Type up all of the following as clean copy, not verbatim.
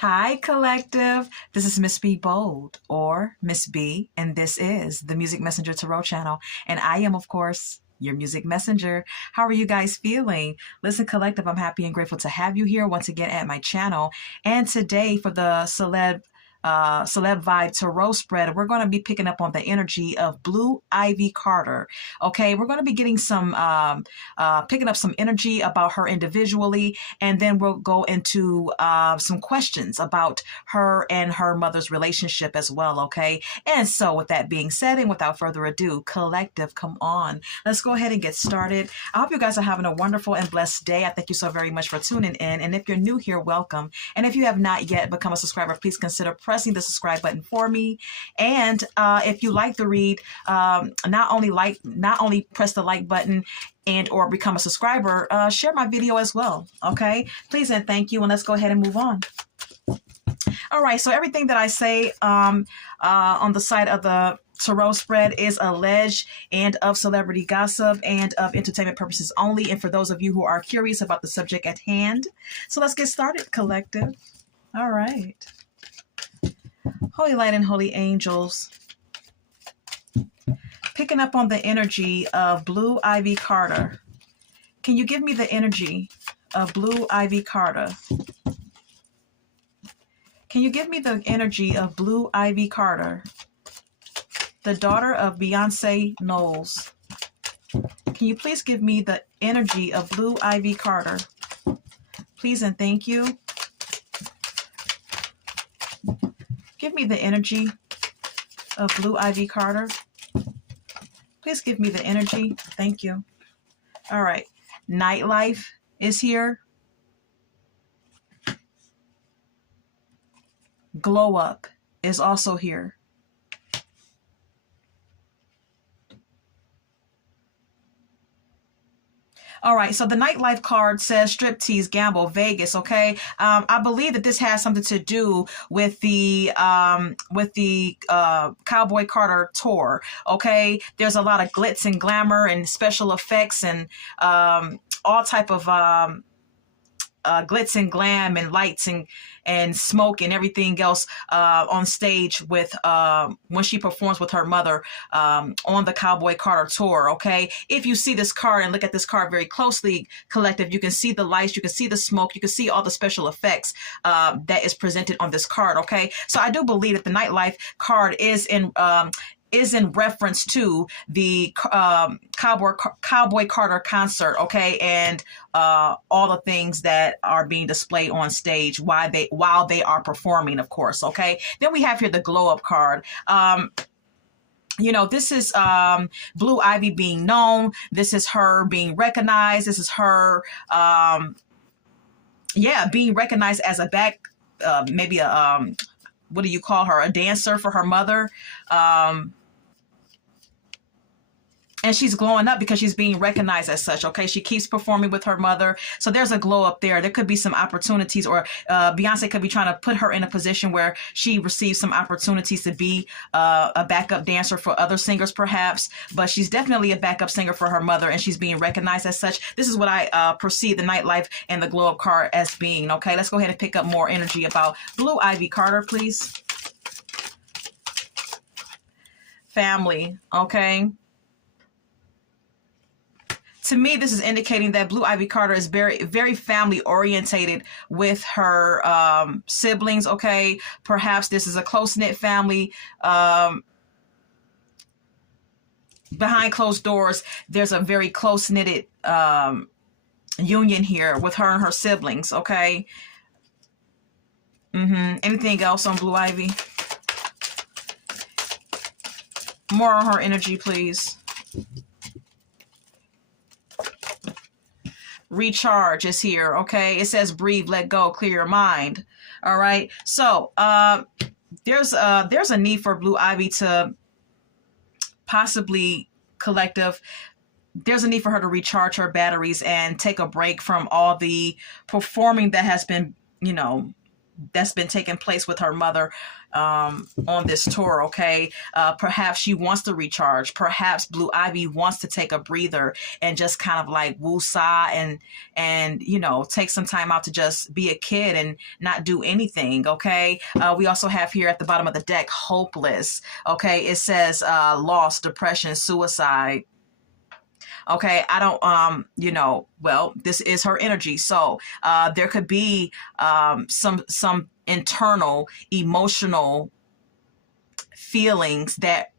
Hi, collective. This is Miss B Bold or Miss B, and this is the Music Messenger Tarot channel. And I am, of course, your music messenger. How are you guys feeling? Listen, collective, I'm happy and grateful to have you here once again at my channel. And today for the Celeb Vibe Tarot spread, we're going to be picking up on the energy of Blue Ivy Carter. Okay, we're going to be getting some, picking up some energy about her individually, and then we'll go into some questions about her and her mother's relationship as well. Okay, and so with that being said, and without further ado, collective, come on, let's go ahead and get started. I hope you guys are having a wonderful and blessed day. I thank you so very much for tuning in, and if you're new here, welcome. And if you have not yet become a subscriber, please consider pressing the subscribe button for me. And if you like the read, not only press the like button and or become a subscriber, share my video as well. Okay, please and thank you. And let's go ahead and move on. All right, so everything that I say on the side of the tarot spread is alleged and of celebrity gossip and of entertainment purposes only, and for those of you who are curious about the subject at hand. So let's get started, collective. All right. Holy light and holy angels, picking up on the energy of Blue Ivy Carter. Can you give me the energy of Blue Ivy Carter? Can you give me the energy of Blue Ivy Carter, the daughter of Beyonce Knowles? Can you please give me the energy of Blue Ivy Carter? Please and thank you. Give me the energy of Blue Ivy Carter. Please give me the energy. Thank you. All right. Nightlife is here. Glow up is also here. All right, so the nightlife card says striptease, gamble, Vegas. Okay, I believe that this has something to do with the Cowboy Carter tour. Okay, there's a lot of glitz and glamour and special effects and all type of glitz and glam and lights and smoke and everything else on stage with when she performs with her mother on the Cowboy Carter tour. Okay, if you see this card and look at this card very closely, collective, you can see the lights, you can see the smoke, you can see all the special effects that is presented on this card. Okay, so I do believe that the nightlife card is in reference to the Cowboy Carter concert, okay, and all the things that are being displayed on stage while they are performing, of course, okay. Then we have here the glow up card. You know, this is Blue Ivy being known. This is her being recognized. This is her, being recognized as a maybe a what do you call her? A dancer for her mother. And she's glowing up because she's being recognized as such. Okay, she keeps performing with her mother, so there's a glow up there. There could be some opportunities, or Beyonce could be trying to put her in a position where she receives some opportunities to be a backup dancer for other singers, perhaps. But she's definitely a backup singer for her mother, and she's being recognized as such. This is what I perceive the nightlife and the glow up card as being. Okay, let's go ahead and pick up more energy about Blue Ivy Carter, please. Family. Okay. To me, this is indicating that Blue Ivy Carter is very, very family orientated with her siblings. Okay, perhaps this is a close-knit family. Behind closed doors, there's a very close-knitted union here with her and her siblings. Okay. Anything else on Blue Ivy? More on her energy, please. Recharge is here. Okay, it says breathe, let go, clear your mind. All right, so there's a need for Blue Ivy to possibly, collective, there's a need for her to recharge her batteries and take a break from all the performing that has been, you know, that's been taking place with her mother on this tour, okay? Perhaps she wants to recharge. Perhaps Blue Ivy wants to take a breather and just kind of like woosah and you know, take some time out to just be a kid and not do anything, okay? We also have here at the bottom of the deck, hopeless, okay? It says loss, depression, suicide. Okay, I don't, you know, well, this is her energy. So there could be some internal emotional feelings that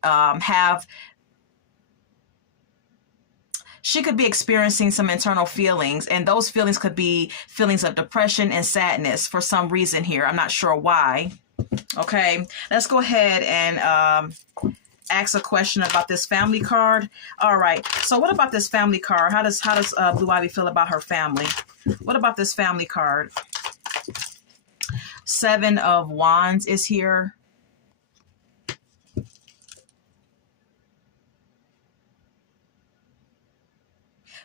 she could be experiencing some internal feelings, and those feelings could be feelings of depression and sadness for some reason here. I'm not sure why. Okay, let's go ahead and ask a question about this family card. All right. So what about this family card? How does Blue Ivy feel about her family? What about this family card? Seven of Wands is here.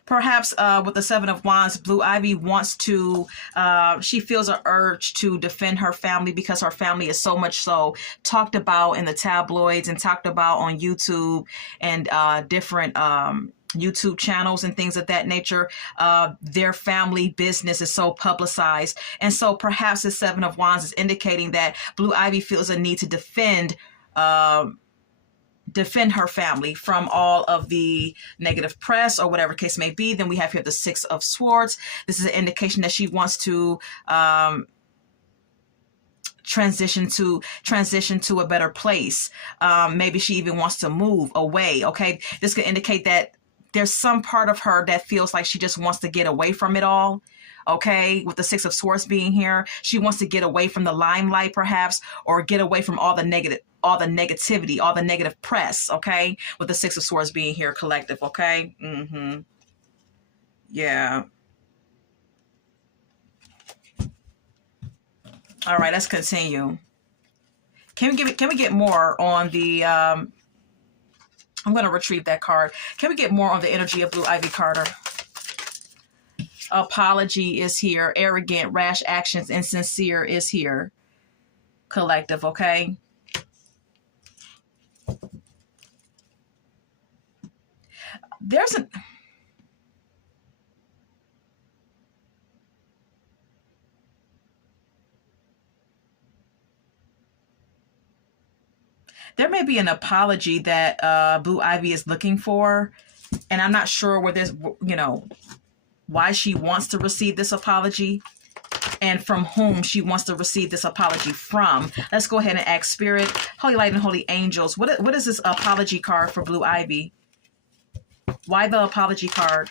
Perhaps with the Seven of Wands, Blue Ivy wants to, she feels an urge to defend her family because her family is so much so talked about in the tabloids and talked about on YouTube and different YouTube channels and things of that nature. Their family business is so publicized. And so perhaps the Seven of Wands is indicating that Blue Ivy feels a need to defend her family from all of the negative press or whatever case may be. Then we have here the Six of Swords. This is an indication that she wants to transition to a better place. Maybe she even wants to move away. Okay, this could indicate that there's some part of her that feels like she just wants to get away from it all. Okay, with the Six of Swords being here, she wants to get away from the limelight, perhaps, or get away from all the negativity, all the negative press. Okay, with the Six of Swords being here, collective. Okay, yeah. All right, let's continue. Can we get more on the? I'm going to retrieve that card. Can we get more on the energy of Blue Ivy Carter? Apology is here. Arrogant, rash actions, insincere is here. Collective, okay? There's an... There may be an apology that Blue Ivy is looking for, and I'm not sure where this, you know, why she wants to receive this apology and from whom she wants to receive this apology from. Let's go ahead and ask Spirit, Holy Light, and Holy Angels. What is this apology card for Blue Ivy? Why the apology card?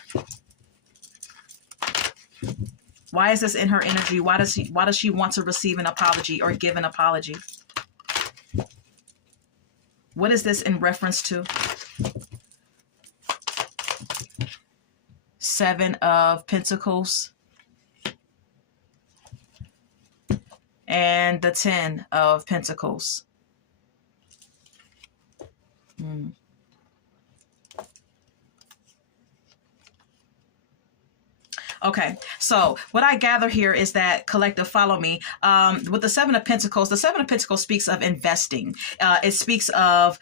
Why is this in her energy? Why does she want to receive an apology or give an apology? What is this in reference to? Seven of Pentacles and the Ten of Pentacles. Okay, so what I gather here is that, collective, follow me. With the Seven of Pentacles speaks of investing. It speaks of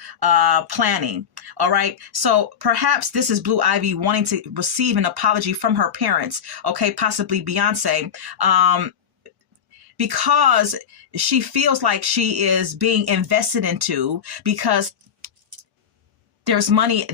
planning. All right, so perhaps this is Blue Ivy wanting to receive an apology from her parents. Okay, possibly Beyonce, because she feels like she is being invested into because there's money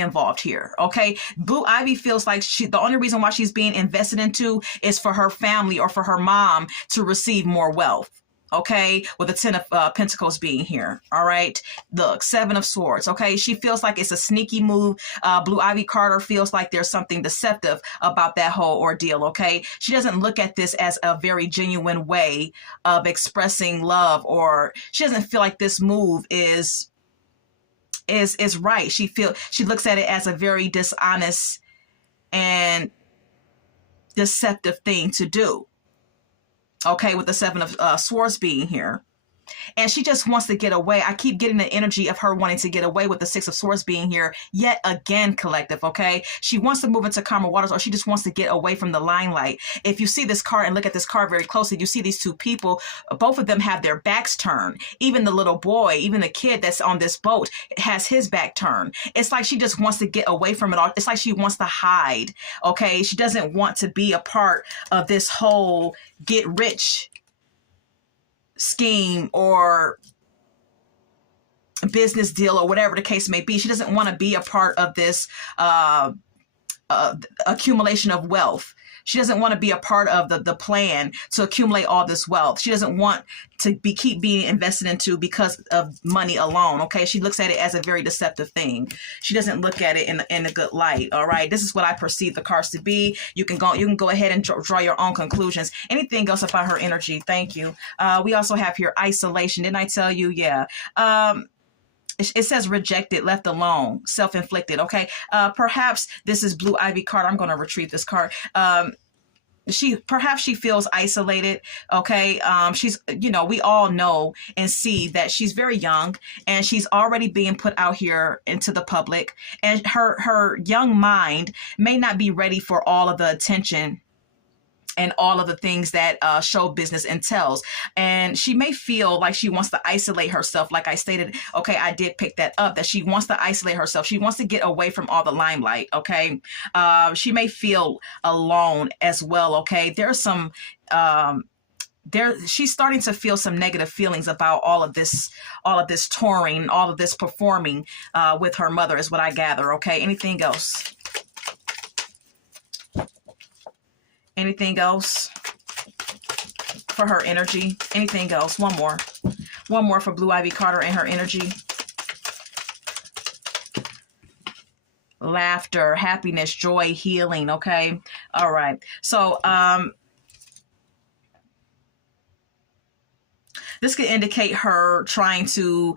involved here. Okay, Blue Ivy feels like the only reason why she's being invested into is for her family or for her mom to receive more wealth. Okay, with the Ten of Pentacles being here. All right, look, Seven of Swords. Okay, she feels like it's a sneaky move. Blue Ivy Carter feels like there's something deceptive about that whole ordeal. Okay, she doesn't look at this as a very genuine way of expressing love, or she doesn't feel like this move is right. She looks at it as a very dishonest and deceptive thing to do. Okay, with the Seven of Swords being here. and she just wants to get away. I keep getting the energy of her wanting to get away with the Six of Swords being here yet again, collective, okay? She wants to move into calmer waters, or she just wants to get away from the limelight. If you see this card and look at this card very closely, you see these two people. Both of them have their backs turned. Even the little boy, even the kid that's on this boat has his back turned. It's like she just wants to get away from it all. It's like she wants to hide, okay? She doesn't want to be a part of this whole get rich scheme or business deal or whatever the case may be. She doesn't want to be a part of this accumulation of wealth. She doesn't want to be a part of the plan to accumulate all this wealth. She doesn't want to keep being invested into because of money alone. Okay, she looks at it as a very deceptive thing. She doesn't look at it in a good light. All right, this is what I perceive the cards to be. You can go ahead and draw your own conclusions. Anything else about her energy? Thank you. We also have here isolation. Didn't I tell you? Yeah. It says rejected, left alone, self-inflicted. Okay. Perhaps this is Blue Ivy card. I'm going to retrieve this card. Perhaps she feels isolated. Okay. She's, we all know and see that she's very young and she's already being put out here into the public, and her young mind may not be ready for all of the attention and all of the things that show business entails. And she may feel like she wants to isolate herself. Like I stated, okay, I did pick that up, that she wants to isolate herself. She wants to get away from all the limelight, okay? She may feel alone as well, okay? There's some... she's starting to feel some negative feelings about all of this touring, all of this performing with her mother is what I gather, okay? Anything else? Anything else for her energy? Anything else? One more for Blue Ivy Carter and her energy. Laughter, happiness, joy, healing. Okay. All right. So, this could indicate her trying to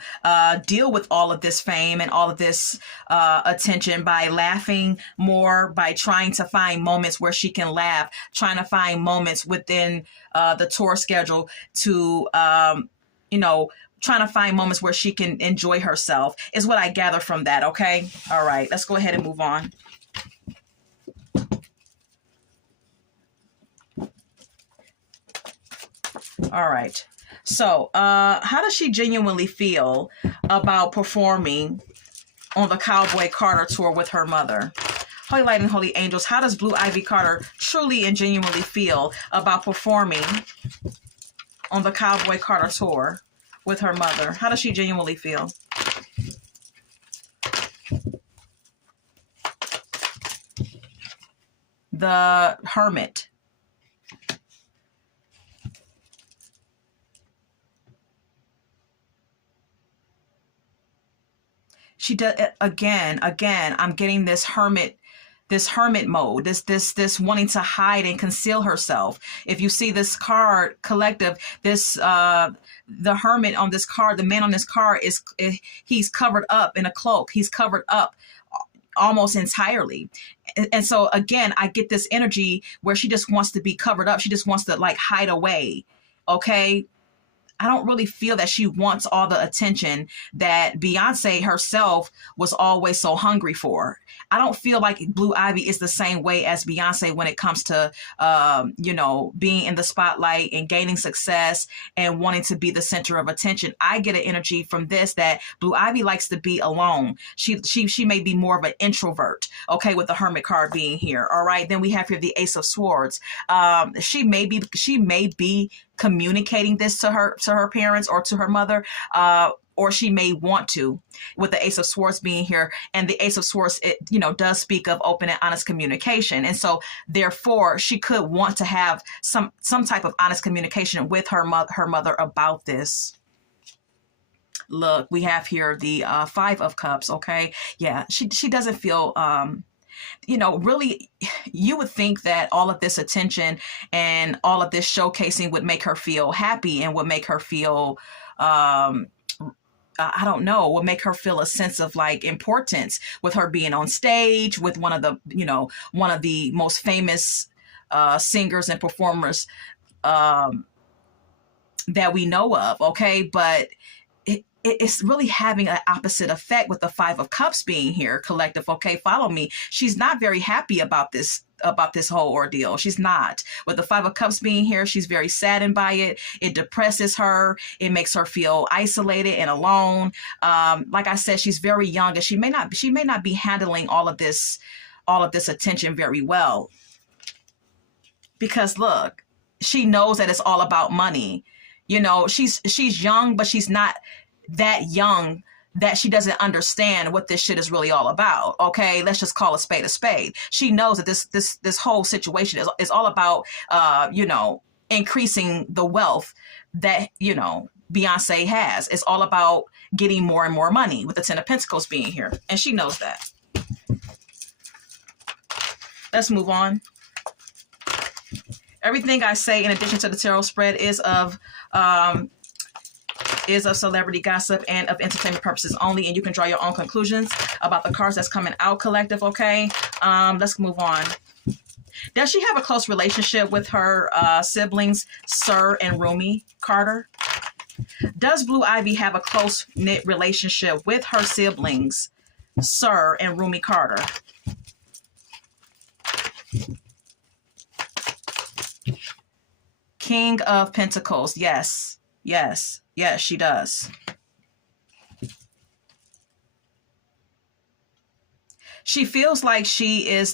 deal with all of this fame and all of this attention by laughing more, by trying to find moments where she can laugh, trying to find moments within the tour schedule to, trying to find moments where she can enjoy herself is what I gather from that. Okay. All right. Let's go ahead and move on. All right. So, how does she genuinely feel about performing on the Cowboy Carter tour with her mother? Holy Light and Holy Angels, how does Blue Ivy Carter truly and genuinely feel about performing on the Cowboy Carter tour with her mother? How does she genuinely feel? The Hermit. She does again, I'm getting this hermit mode, this wanting to hide and conceal herself. If you see this card, collective, this the hermit on this card, the man on this card he's covered up in a cloak. He's covered up almost entirely. And so again, I get this energy where she just wants to be covered up. She just wants to like hide away. Okay. I don't really feel that she wants all the attention that Beyonce herself was always so hungry for. I don't feel like Blue Ivy is the same way as Beyonce when it comes to, being in the spotlight and gaining success and wanting to be the center of attention. I get an energy from this that Blue Ivy likes to be alone. She may be more of an introvert, okay, with the Hermit card being here. All right. Then we have here the Ace of Swords. She may be communicating this to her parents or to her mother, or she may want to, with the Ace of Swords being here. And the Ace of Swords, it does speak of open and honest communication. And so therefore she could want to have some type of honest communication with her mother about this. Look, we have here the Five of Cups. Okay. Yeah. She doesn't feel, really, you would think that all of this attention and all of this showcasing would make her feel happy and would make her feel, would make her feel a sense of like importance with her being on stage with one of the most famous singers and performers that we know of, okay? But it's really having an opposite effect with the Five of Cups being here, collective, okay? Follow me. She's not very happy about this whole ordeal. She's not. With the Five of Cups being here, she's very saddened by it. It depresses her. It makes her feel isolated and alone. Like I said, she's very young, and she may not be handling all of this attention very well. Because look, she knows that it's all about money. You know, she's young, but she's not that young that she doesn't understand what this shit is really all about. Okay, let's just call a spade a spade. She knows that this whole situation is all about increasing the wealth that Beyonce has. It's all about getting more and more money, with the Ten of Pentacles being here, and she knows that. Let's move on. Everything I say, in addition to the tarot spread, is of celebrity gossip and of entertainment purposes only, and you can draw your own conclusions about the cards that's coming out, collective, okay? Let's move on. Does she have a close relationship with her siblings, Sir and Rumi Carter? Does Blue Ivy have a close-knit relationship with her siblings, Sir and Rumi Carter? King of Pentacles. Yes, yes, yes, she does. She feels like she is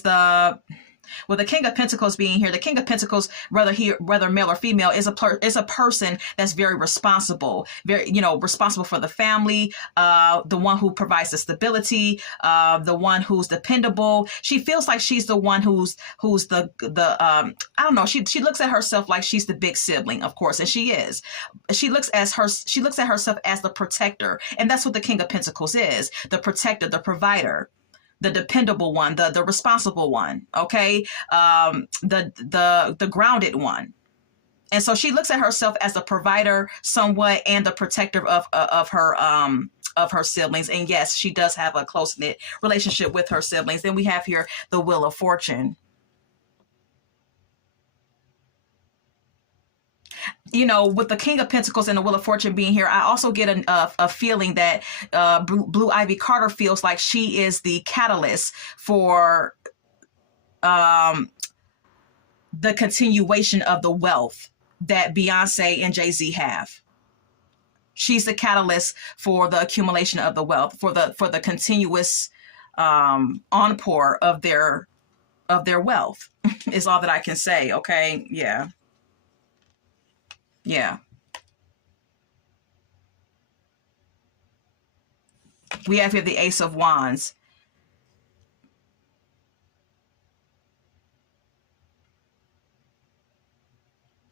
with the King of Pentacles being here, the King of Pentacles, whether male or female, is a person that's very responsible, responsible for the family, the one who provides the stability, the one who's dependable. She feels like she's the one who's the I don't know. She looks at herself like she's the big sibling, of course, and she is. She looks at herself as the protector, and that's what the King of Pentacles is: the protector, the provider, the dependable one, the responsible one, okay? The grounded one. And so she looks at herself as the provider somewhat and the protector of her siblings. And yes, she does have a close-knit relationship with her siblings. Then we have here the Wheel of Fortune. With the King of Pentacles and the Wheel of Fortune being here, I also get a feeling that Blue Ivy Carter feels like she is the catalyst for the continuation of the wealth that Beyonce and Jay-Z have. She's the catalyst for the accumulation of the wealth, for the continuous encore of their wealth is all that I can say. Okay, yeah. Yeah. We have here the Ace of Wands.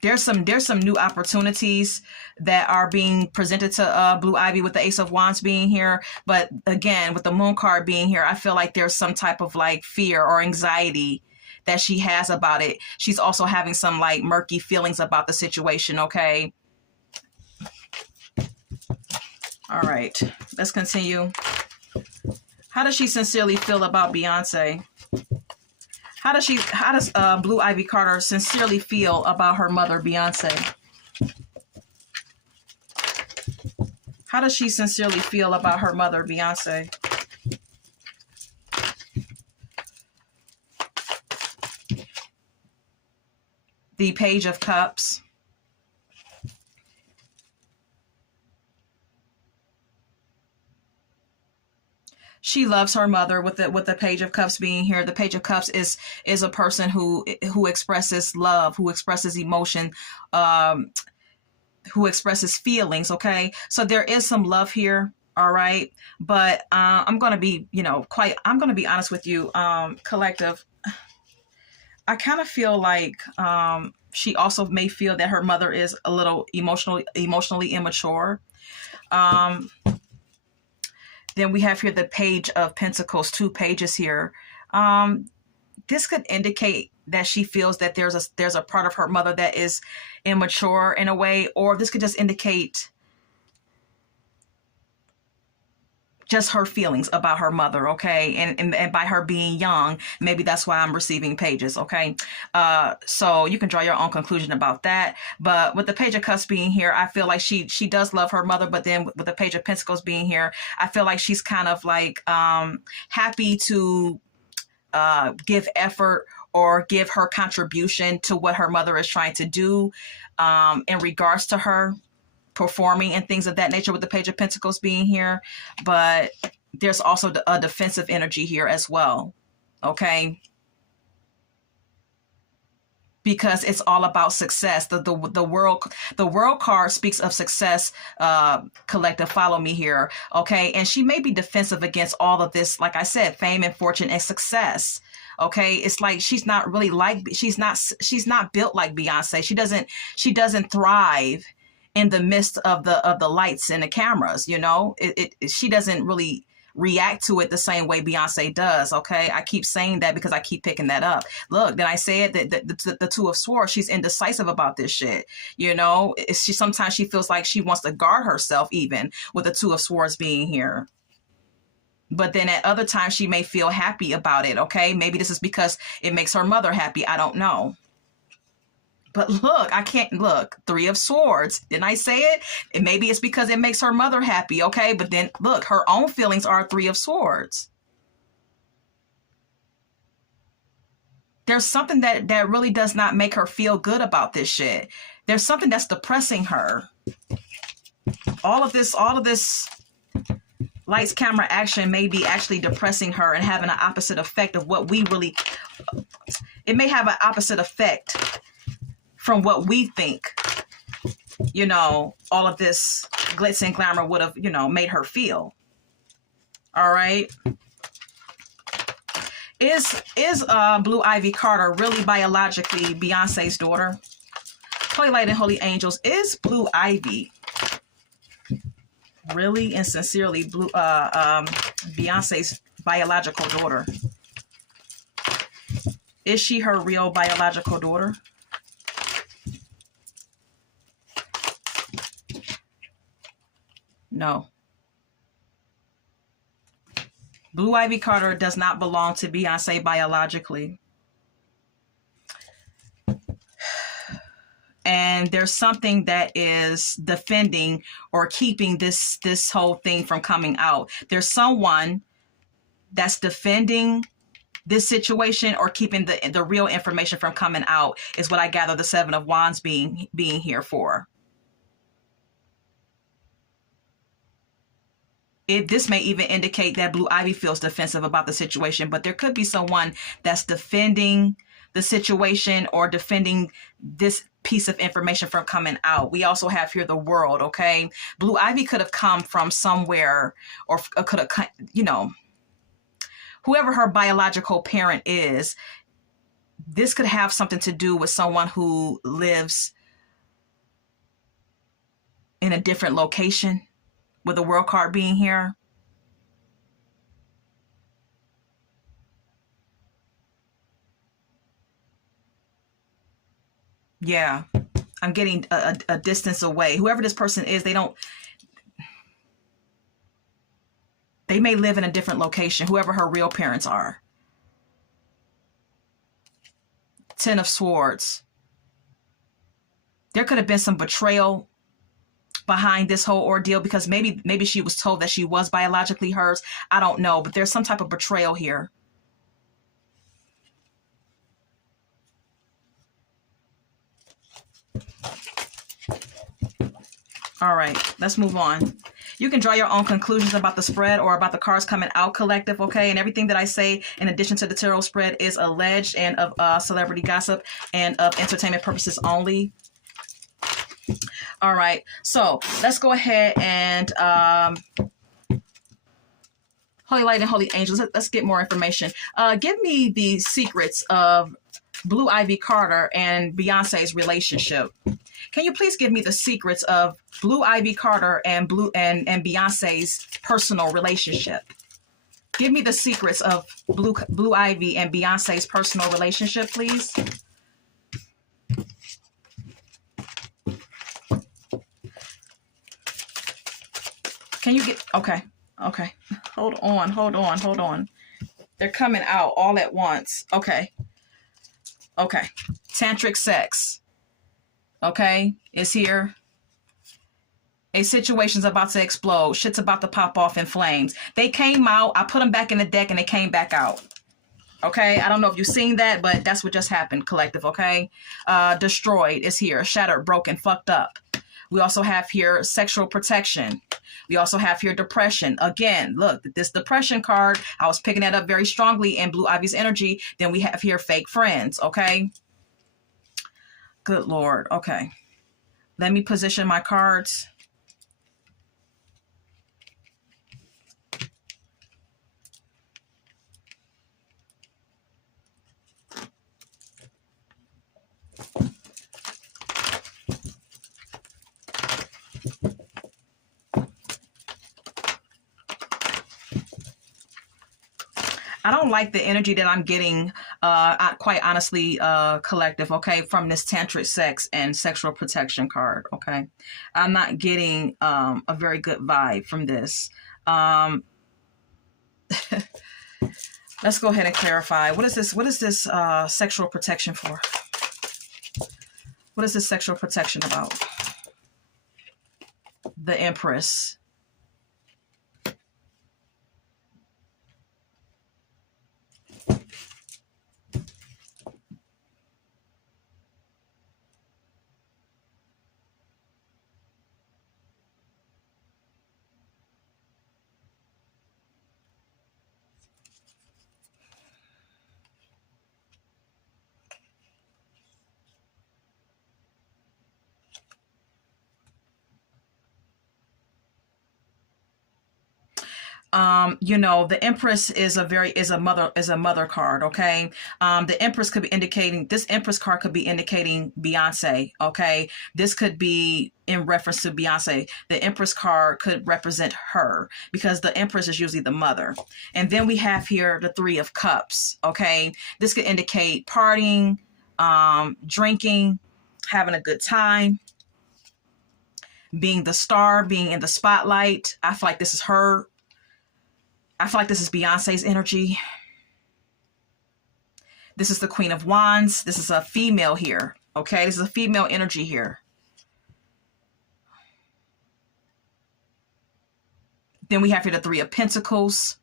There's some new opportunities that are being presented to Blue Ivy with the Ace of Wands being here. But again, with the Moon card being here, I feel like there's some type of like fear or anxiety that she has about it. She's also having some like murky feelings about the situation, okay? All right, let's continue. How does she sincerely feel about Beyonce? How does Blue Ivy Carter sincerely feel about her mother, Beyonce? How does she sincerely feel about her mother, Beyonce? The Page of Cups. She loves her mother with the Page of Cups being here. The Page of Cups is a person who expresses love, who expresses emotion, who expresses feelings, okay? So there is some love here, all right? But I'm going to be, I'm going to be honest with you, collective. I kind of feel like she also may feel that her mother is a little emotionally immature. Then we have here the Page of Pentacles, 2 pages here. This could indicate that she feels that there's a part of her mother that is immature in a way, or this could just indicate just her feelings about her mother, okay? And by her being young, maybe that's why I'm receiving pages, okay? So you can draw your own conclusion about that. But with the Page of Cups being here, I feel like she does love her mother, but then with the Page of Pentacles being here, I feel like she's kind of like happy to give effort or give her contribution to what her mother is trying to do in regards to her performing and things of that nature, with the Page of Pentacles being here. But there's also a defensive energy here as well, okay? Because it's all about success. The world card speaks of success. Collective, follow me here, okay? And she may be defensive against all of this, like I said, fame and fortune and success. Okay, it's like she's not really like, she's not built like Beyonce. She doesn't thrive in the midst of the lights and the cameras. You know, she doesn't really react to it the same way Beyonce does. Okay, I keep saying that because I keep picking that up. Look, did I say it? The Two of Swords, she's indecisive about this shit. You know, sometimes she feels like she wants to guard herself, even with the Two of Swords being here. But then at other times she may feel happy about it. Okay, maybe this is because it makes her mother happy. I don't know. But look, I can't look. Three of Swords. Didn't I say it? And maybe it's because it makes her mother happy. Okay. But then look, her own feelings are Three of Swords. There's something that really does not make her feel good about this shit. There's something that's depressing her. All of this lights, camera, action may be actually depressing her and having an opposite effect of what we really, it may have an opposite effect from what we think, you know, all of this glitz and glamour would have, you know, made her feel. All right. Is Blue Ivy Carter really biologically Beyonce's daughter? Holy Light and Holy Angels, is Blue Ivy really and sincerely Beyonce's biological daughter? Is she her real biological daughter? No. Blue Ivy Carter does not belong to Beyonce biologically. And there's something that is defending or keeping this whole thing from coming out. There's someone that's defending this situation or keeping the real information from coming out, is what I gather the Seven of Wands being here for. This may even indicate that Blue Ivy feels defensive about the situation, but there could be someone that's defending the situation or defending this piece of information from coming out. We also have here the World, okay? Blue Ivy could have come from somewhere, or could have, you know, whoever her biological parent is, this could have something to do with someone who lives in a different location, with the World card being here. Yeah, I'm getting a distance away. Whoever this person is, they may live in a different location, whoever her real parents are. Ten of Swords. There could have been some betrayal behind this whole ordeal, because maybe she was told that she was biologically hers. I don't know, but there's some type of betrayal here. All right, let's move on. You can draw your own conclusions about the spread or about the cards coming out, collective, okay? And everything that I say, in addition to the tarot spread, is alleged and of celebrity gossip and of entertainment purposes only. All right, so let's go ahead and Holy Light and Holy Angels, let's get more information. Give me the secrets of Blue Ivy Carter and Beyonce's relationship. Can you please give me the secrets of Blue Ivy Carter and Beyonce's personal relationship? Give me the secrets of Blue Ivy and Beyonce's personal relationship, please. Can you get, okay. Okay. Hold on, hold on, hold on. They're coming out all at once. Okay. Okay. Tantric sex. Okay. Is here. A situation's about to explode. Shit's about to pop off in flames. They came out. I put them back in the deck and they came back out. Okay. I don't know if you've seen that, but that's what just happened, collective. Okay. Destroyed is here. Shattered, broken, fucked up. We also have here sexual protection. We also have here depression. Again, look, this depression card, I was picking that up very strongly in Blue Ivy's energy. Then we have here fake friends. Okay. Good Lord. Okay. Let me position my cards. I don't like the energy that I'm getting, quite honestly, collective, okay, from this tantric sex and sexual protection card, okay? I'm not getting a very good vibe from this. Let's go ahead and clarify. What is this? What is this sexual protection for? What is this sexual protection about? The Empress. You know, the Empress is a mother card, okay? The Empress could be indicating, this Empress card could be indicating Beyonce, okay? This could be in reference to Beyonce. The Empress card could represent her because the Empress is usually the mother. And then we have here the Three of Cups, okay? This could indicate partying, drinking, having a good time, being the star, being in the spotlight. I feel like this is her. I feel like this is Beyonce's energy. This is the Queen of Wands. This is a female here. Okay, this is a female energy here. Then we have here the Three of Pentacles.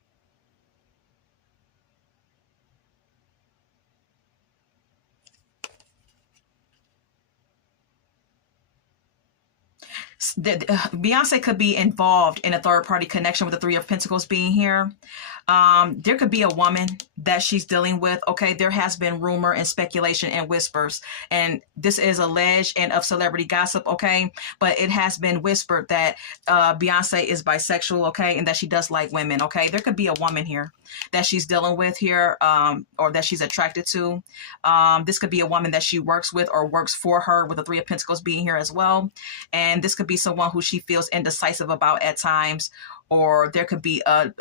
Beyonce could be involved in a third party connection with the Three of Pentacles being here. There could be a woman that she's dealing with. Okay, there has been rumor and speculation and whispers, and this is alleged and of celebrity gossip. Okay, but it has been whispered that Beyonce is bisexual. Okay, and that she does like women. Okay, there could be a woman here that she's dealing with here, or that she's attracted to. This could be a woman that she works with or works for her, with the Three of Pentacles being here as well. And this could be someone who she feels indecisive about at times, or there could be a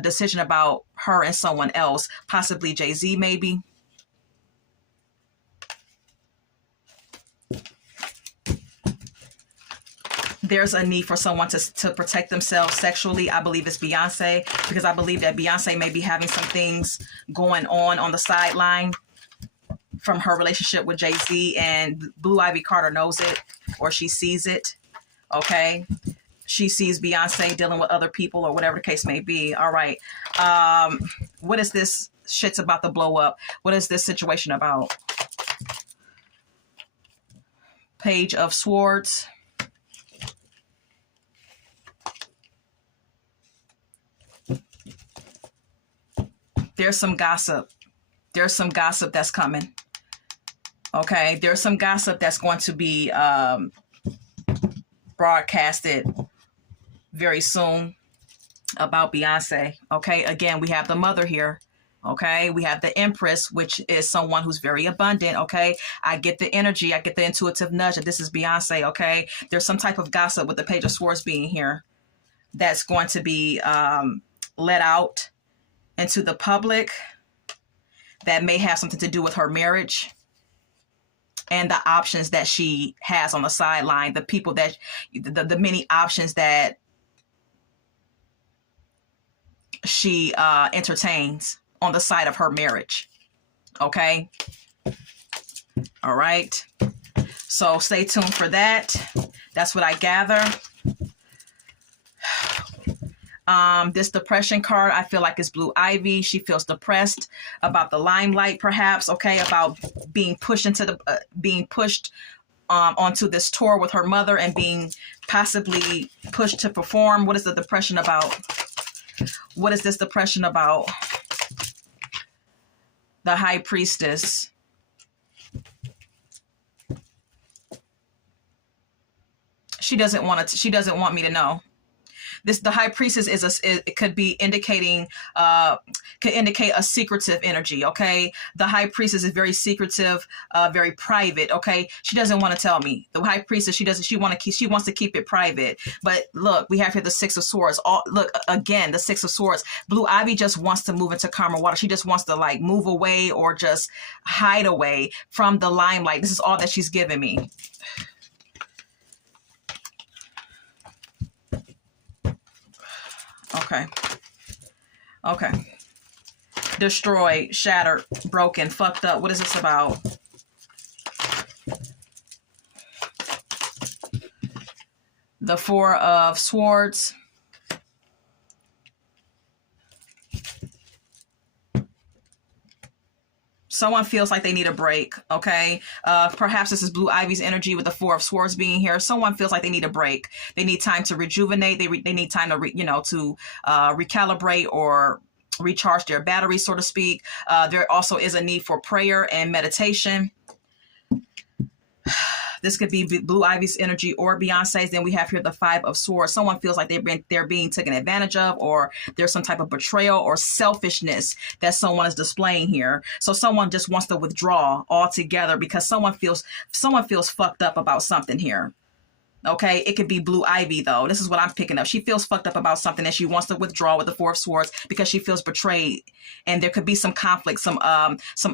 decision about her and someone else, possibly Jay-Z maybe. There's a need for someone to protect themselves sexually. I believe it's Beyonce, because I believe that Beyonce may be having some things going on the sideline from her relationship with Jay-Z, and Blue Ivy Carter knows it, or she sees it. Okay. She sees Beyonce dealing with other people, or whatever the case may be. All right. What is this? Shit's about to blow up. What is this situation about? Page of Swords. There's some gossip. There's some gossip that's coming. Okay. There's some gossip that's going to be broadcasted very soon about Beyonce. Okay. Again, we have the mother here. Okay. We have the Empress, which is someone who's very abundant. Okay. I get the energy. I get the intuitive nudge that this is Beyonce. Okay. There's some type of gossip with the Page of Swords being here that's going to be let out into the public that may have something to do with her marriage and the options that she has on the sideline, the people that, the many options that she entertains on the side of her marriage. Okay. All right. So stay tuned for that. That's what I gather. This depression card, I feel like it's Blue Ivy. She feels depressed about the limelight, perhaps. Okay, about being pushed into the onto this tour with her mother and being possibly pushed to perform. What is the depression about? What is this depression about? The High Priestess. She doesn't want to. She doesn't want me to know. The High Priestess it could be indicating could indicate a secretive energy. Okay, the High Priestess is very secretive, very private. Okay, she doesn't want to tell me. The High Priestess, she wants to keep it private. But look, we have here the Six of Swords. Look again, the Six of Swords. Blue Ivy just wants to move into calmer water. She just wants to like move away or just hide away from the limelight. This is all that she's giving me. Okay. Okay. Destroyed, shattered, broken, fucked up. What is this about? The Four of Swords. Someone feels like they need a break, okay? Perhaps this is Blue Ivy's energy with the Four of Swords being here. Someone feels like they need a break. They need time to rejuvenate. They need time to, recalibrate or recharge their battery, so to speak. There also is a need for prayer and meditation. This could be Blue Ivy's energy or Beyonce's. Then we have here the Five of Swords. Someone feels like they're being taken advantage of, or there's some type of betrayal or selfishness that someone is displaying here. So someone just wants to withdraw altogether because someone feels fucked up about something here. Okay, it could be Blue Ivy though. This is what I'm picking up. She feels fucked up about something and she wants to withdraw with the Four of Swords because she feels betrayed. And there could be some conflict, some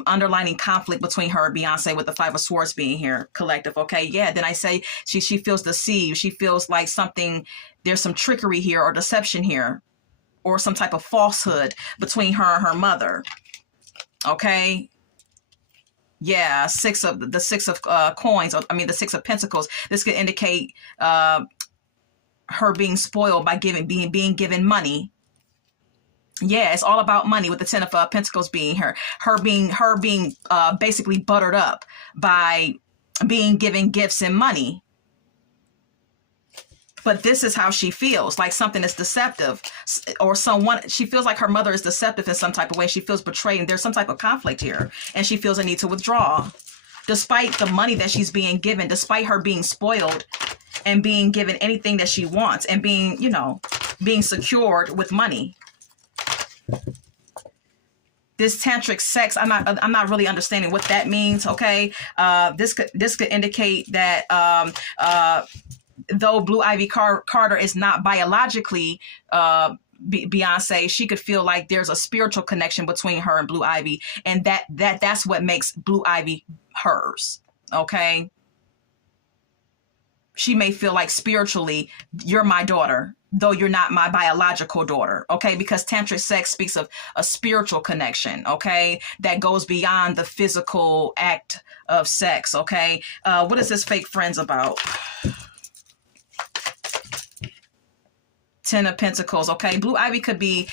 underlining conflict between her and Beyonce with the Five of Swords being here, collective. Okay, yeah. Then I say she feels deceived. She feels like there's some trickery here or deception here, or some type of falsehood between her and her mother. Okay. Yeah, the Six of Coins. The Six of Pentacles. This could indicate her being spoiled by being given money. Yeah, it's all about money with the Ten of Pentacles being her being basically buttered up by being given gifts and money. But this is how she feels, like something is deceptive, or she feels like her mother is deceptive in some type of way. She feels betrayed and there's some type of conflict here and she feels a need to withdraw despite the money that she's being given, despite her being spoiled and being given anything that she wants and being secured with money. This tantric sex, I'm not really understanding what that means. Okay. This could indicate that, though Blue Ivy Carter is not biologically Beyonce, she could feel like there's a spiritual connection between her and Blue Ivy, and that's what makes Blue Ivy hers. Okay, she may feel like spiritually you're my daughter, though you're not my biological daughter. Okay, because tantric sex speaks of a spiritual connection. Okay, that goes beyond the physical act of sex. Okay, what is this fake friends about? Ten of Pentacles. Okay, Blue Ivy could be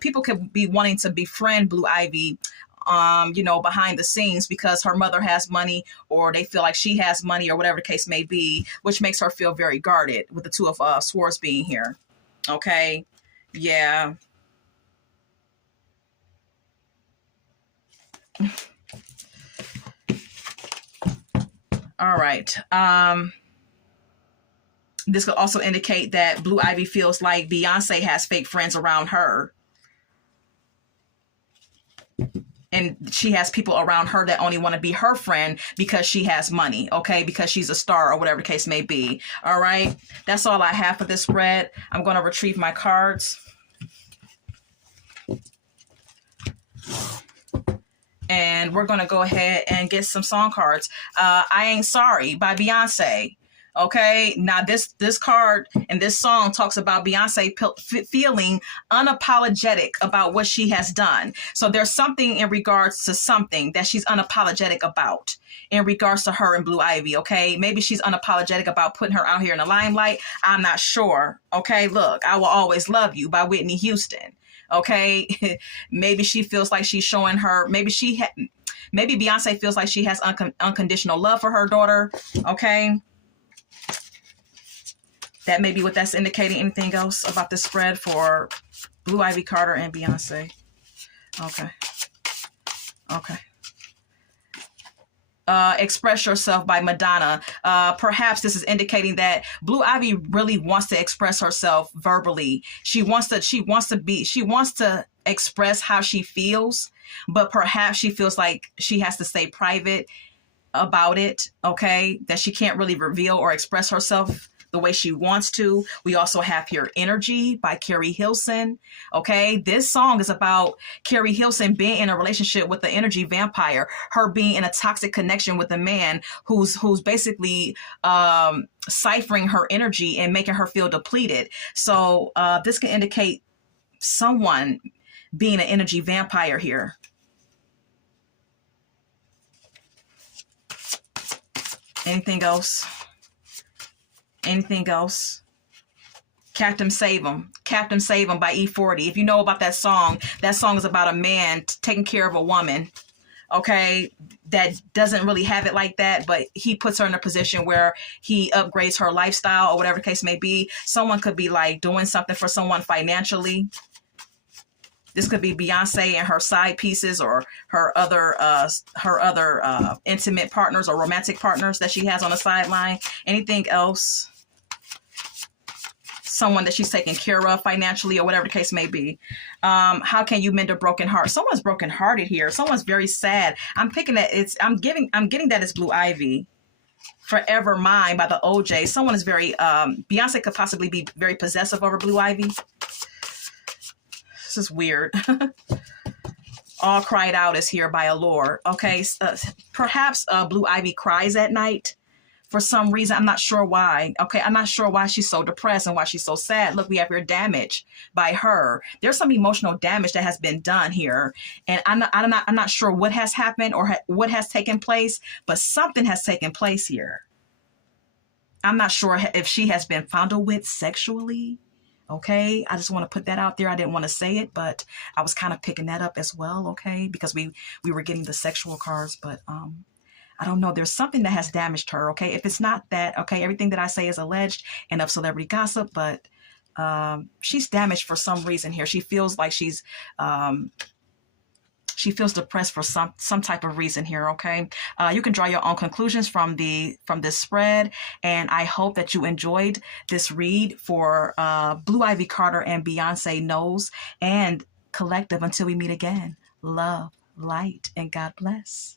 people could be wanting to befriend Blue Ivy behind the scenes because her mother has money, or they feel like she has money, or whatever the case may be, which makes her feel very guarded with the Two of Swords being here. Okay, yeah. All right. This could also indicate that Blue Ivy feels like Beyonce has fake friends around her. And she has people around her that only want to be her friend because she has money, okay? Because she's a star or whatever the case may be. All right? That's all I have for this spread. I'm going to retrieve my cards. And we're going to go ahead and get some song cards. I Ain't Sorry by Beyonce. Okay, now this card and this song talks about Beyonce feeling unapologetic about what she has done. So there's something in regards to something that she's unapologetic about in regards to her and Blue Ivy. Okay, maybe she's unapologetic about putting her out here in the limelight. I'm not sure. Okay, look, I Will Always Love You by Whitney Houston. Okay, maybe she feels like she's showing her. Maybe Beyonce feels like she has unconditional love for her daughter. Okay. That may be what that's indicating. Anything else about the spread for Blue Ivy Carter and Beyonce? Okay. Okay. Express Yourself by Madonna. Perhaps this is indicating that Blue Ivy really wants to express herself verbally. She wants to express how she feels, but perhaps she feels like she has to stay private about it. Okay. That she can't really reveal or express herself the way she wants to. We also have here Energy by Carrie Hilson. Okay, this song is about Carrie Hilson being in a relationship with the energy vampire, her being in a toxic connection with a man who's basically ciphering her energy and making her feel depleted. So this can indicate someone being an energy vampire here. Anything else? Anything else? Captain Save 'Em by E40. If you know about that song is about a man taking care of a woman, okay, that doesn't really have it like that, but he puts her in a position where he upgrades her lifestyle or whatever the case may be. Someone could be like doing something for someone financially. This could be Beyonce and her side pieces or her other intimate partners or romantic partners that she has on the sideline. Anything else? Someone that she's taking care of financially or whatever the case may be. How can you mend a broken heart? Someone's brokenhearted here. Someone's very sad. I'm getting that it's Blue Ivy. Forever Mine by the OJ. Someone is very Beyonce could possibly be very possessive over Blue Ivy. This is weird. All Cried Out is here by Allure. Okay, perhaps Blue Ivy cries at night for some reason. I'm not sure why. Okay, I'm not sure why she's so depressed and why she's so sad. Look, we have here Damage by her. There's some emotional damage that has been done here, and I'm not sure what has happened or what has taken place, but something has taken place here. I'm not sure if she has been fondled with sexually. Okay, I just want to put that out there. I didn't want to say it, but I was kind of picking that up as well. Okay, because we were getting the sexual cards, but I don't know. There's something that has damaged her. Okay, if it's not that, okay, everything that I say is alleged and of celebrity gossip, but she's damaged for some reason here. She feels like she feels depressed for some type of reason here. Okay, you can draw your own conclusions from this spread, and I hope that you enjoyed this read for Blue Ivy Carter and Beyonce Knows and Collective. Until we meet again, love, light, and God bless.